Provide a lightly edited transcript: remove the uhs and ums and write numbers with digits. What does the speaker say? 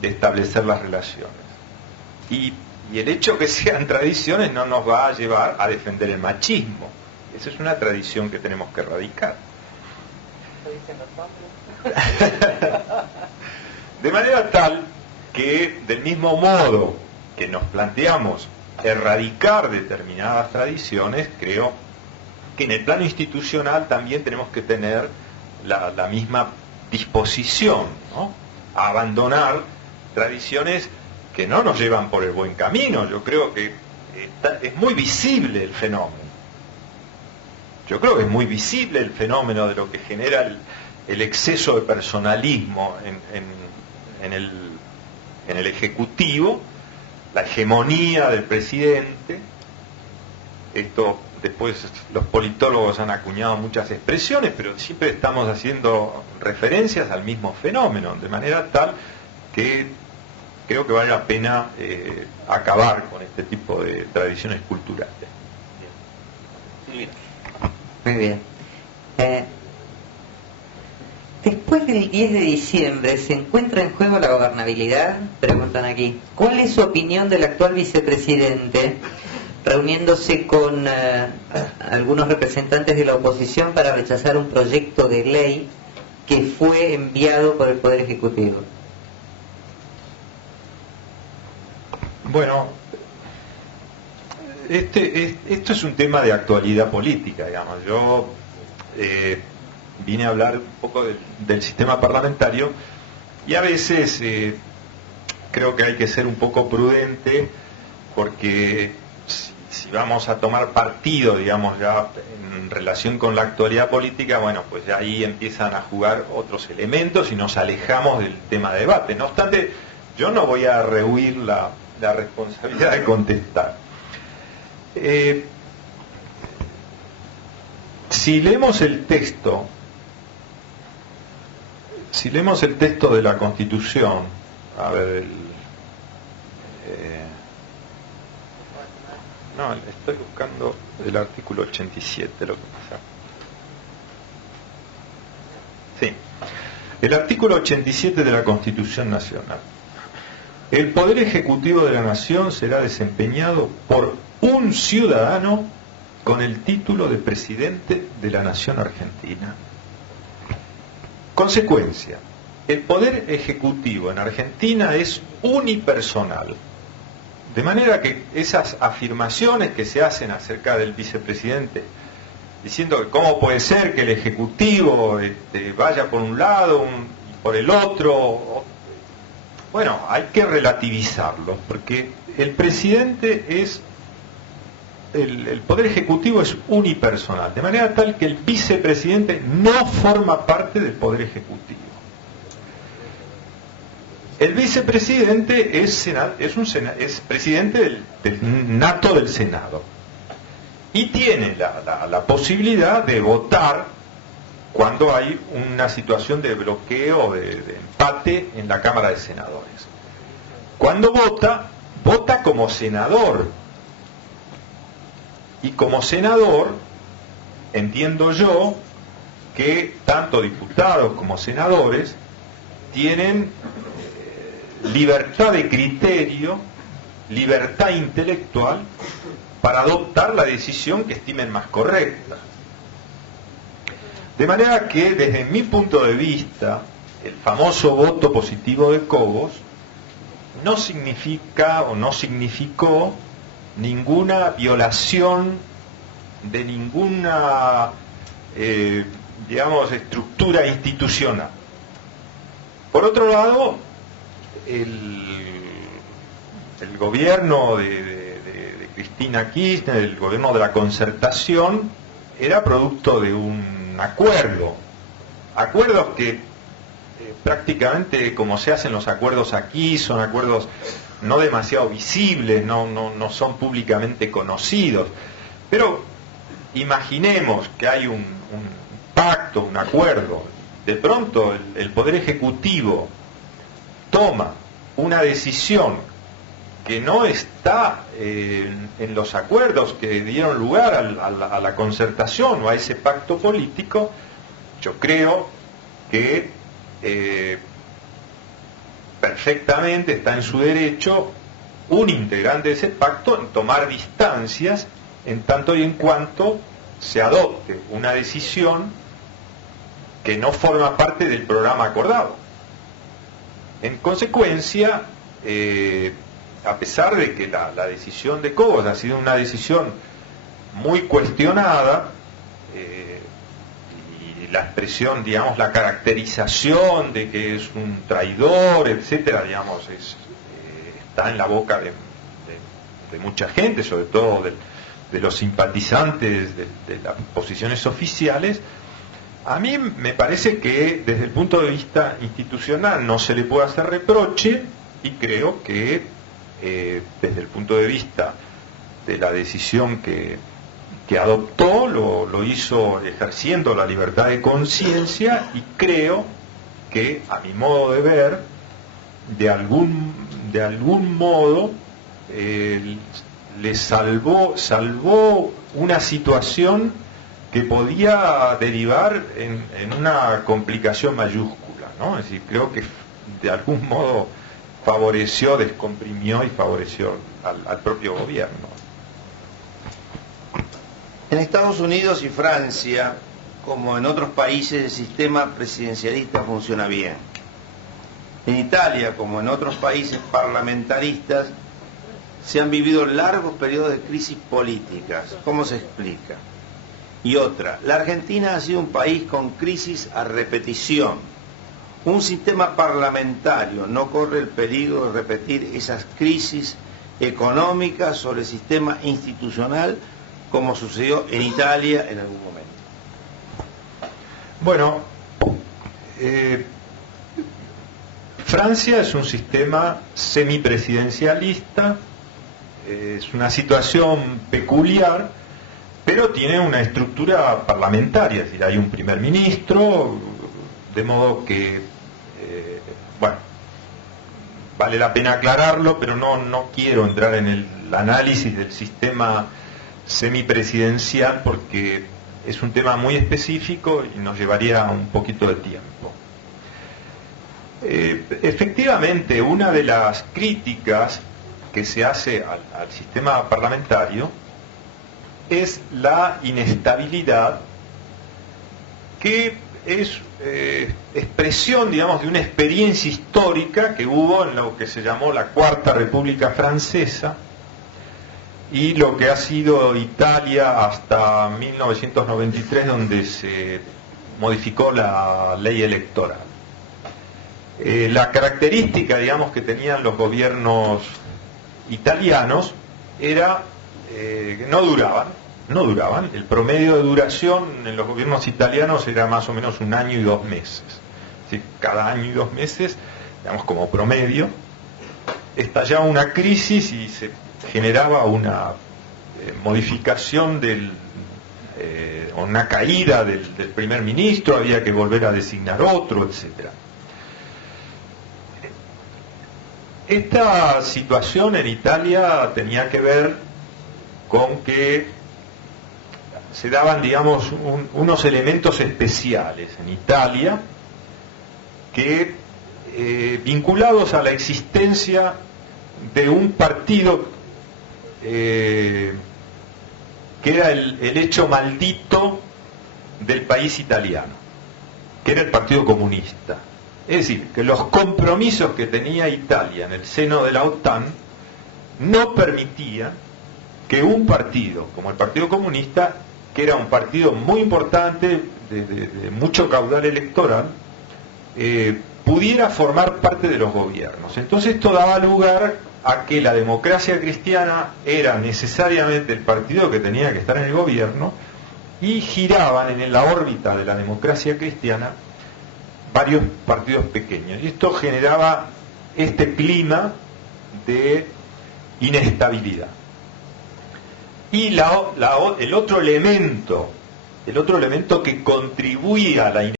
de establecer las relaciones. Y el hecho que sean tradiciones no nos va a llevar a defender el machismo. Esa es una tradición que tenemos que erradicar. De manera tal que, del mismo modo que nos planteamos erradicar determinadas tradiciones, creo que en el plano institucional también tenemos que tener la misma disposición, ¿no?, a abandonar tradiciones que no nos llevan por el buen camino. Yo creo que es muy visible el fenómeno. Yo creo que es muy visible el fenómeno de lo que genera el exceso de personalismo en el Ejecutivo, la hegemonía del presidente. Esto después los politólogos han acuñado muchas expresiones, pero siempre estamos haciendo referencias al mismo fenómeno, de manera tal que creo que vale la pena acabar con este tipo de tradiciones culturales. Muy bien. Después del 10 de diciembre, ¿se encuentra en juego la gobernabilidad? Preguntan aquí. ¿Cuál es su opinión del actual vicepresidente, reuniéndose con algunos representantes de la oposición para rechazar un proyecto de ley que fue enviado por el Poder Ejecutivo? Bueno, esto es un tema de actualidad política, digamos. Yo vine a hablar un poco del sistema parlamentario y a veces creo que hay que ser un poco prudente, porque si vamos a tomar partido, digamos, ya en relación con la actualidad política, bueno, pues ya ahí empiezan a jugar otros elementos y nos alejamos del tema de debate. No obstante, yo no voy a rehuir la responsabilidad de contestar. Si leemos el texto de la Constitución, a ver, no, estoy buscando el artículo 87, lo que pasa. Sí, el artículo 87 de la Constitución Nacional. El Poder Ejecutivo de la Nación será desempeñado por un ciudadano con el título de Presidente de la Nación Argentina. Consecuencia, el Poder Ejecutivo en Argentina es unipersonal. De manera que esas afirmaciones que se hacen acerca del vicepresidente, diciendo que cómo puede ser que el Ejecutivo vaya por un lado y por el otro, bueno, hay que relativizarlo, porque el presidente el Poder Ejecutivo es unipersonal, de manera tal que el vicepresidente no forma parte del Poder Ejecutivo. El vicepresidente es presidente del nato del Senado y tiene la posibilidad de votar cuando hay una situación de bloqueo, de empate en la Cámara de Senadores. Cuando vota como senador. Y como senador, entiendo yo que tanto diputados como senadores tienen libertad de criterio, libertad intelectual para adoptar la decisión que estimen más correcta. De manera que, desde mi punto de vista, el famoso voto positivo de Cobos no significa o no significó ninguna violación de ninguna, digamos, estructura institucional. Por otro lado, el gobierno de Cristina Kirchner, el gobierno de la concertación, era producto de un acuerdos que prácticamente, como se hacen los acuerdos aquí, son acuerdos no demasiado visibles, no son públicamente conocidos, pero imaginemos que hay un pacto, un acuerdo, de pronto el Poder Ejecutivo toma una decisión que no está en los acuerdos que dieron lugar a la concertación o a ese pacto político. Yo creo que perfectamente está en su derecho un integrante de ese pacto en tomar distancias en tanto y en cuanto se adopte una decisión que no forma parte del programa acordado. En consecuencia, a pesar de que la decisión de Cobos ha sido una decisión muy cuestionada, y la expresión, digamos, la caracterización de que es un traidor, etcétera, digamos, está en la boca de mucha gente, sobre todo de los simpatizantes de las posiciones oficiales. A mí me parece que desde el punto de vista institucional no se le puede hacer reproche, y creo que desde el punto de vista de la decisión que adoptó, lo hizo ejerciendo la libertad de conciencia, y creo que, a mi modo de ver, de algún modo le salvó una situación que podía derivar en una complicación mayúscula, ¿no? Es decir, creo que de algún modo favoreció, descomprimió y favoreció al propio gobierno. En Estados Unidos y Francia, como en otros países, el sistema presidencialista funciona bien. En Italia, como en otros países parlamentaristas, se han vivido largos periodos de crisis políticas. ¿Cómo se explica? Y otra, la Argentina ha sido un país con crisis a repetición. Un sistema parlamentario no corre el peligro de repetir esas crisis económicas sobre el sistema institucional, como sucedió en Italia en algún momento. Bueno, Francia es un sistema semipresidencialista, es una situación peculiar, pero tiene una estructura parlamentaria, es decir, hay un primer ministro, de modo que, bueno, vale la pena aclararlo, pero no quiero entrar en el análisis del sistema semipresidencial porque es un tema muy específico y nos llevaría un poquito de tiempo. Efectivamente, una de las críticas que se hace al sistema parlamentario es la inestabilidad, que es expresión, digamos, de una experiencia histórica que hubo en lo que se llamó la Cuarta República Francesa y lo que ha sido Italia hasta 1993, donde se modificó la ley electoral. La característica, digamos, que tenían los gobiernos italianos era que no duraban. El promedio de duración en los gobiernos italianos era más o menos 1 año y 2 meses. Es decir, cada año y 2 meses, digamos, como promedio, estallaba una crisis y se generaba una modificación o una caída del primer ministro, había que volver a designar otro, etcétera. Esta situación en Italia tenía que ver con que se daban, digamos, unos elementos especiales en Italia que, vinculados a la existencia de un partido que era el hecho maldito del país italiano, que era el Partido Comunista. Es decir, que los compromisos que tenía Italia en el seno de la OTAN no permitían que un partido como el Partido Comunista, que era un partido muy importante, de mucho caudal electoral, pudiera formar parte de los gobiernos. Entonces esto daba lugar a que la democracia cristiana era necesariamente el partido que tenía que estar en el gobierno, y giraban en la órbita de la democracia cristiana varios partidos pequeños, y esto generaba este clima de inestabilidad. Y el otro elemento que contribuía a la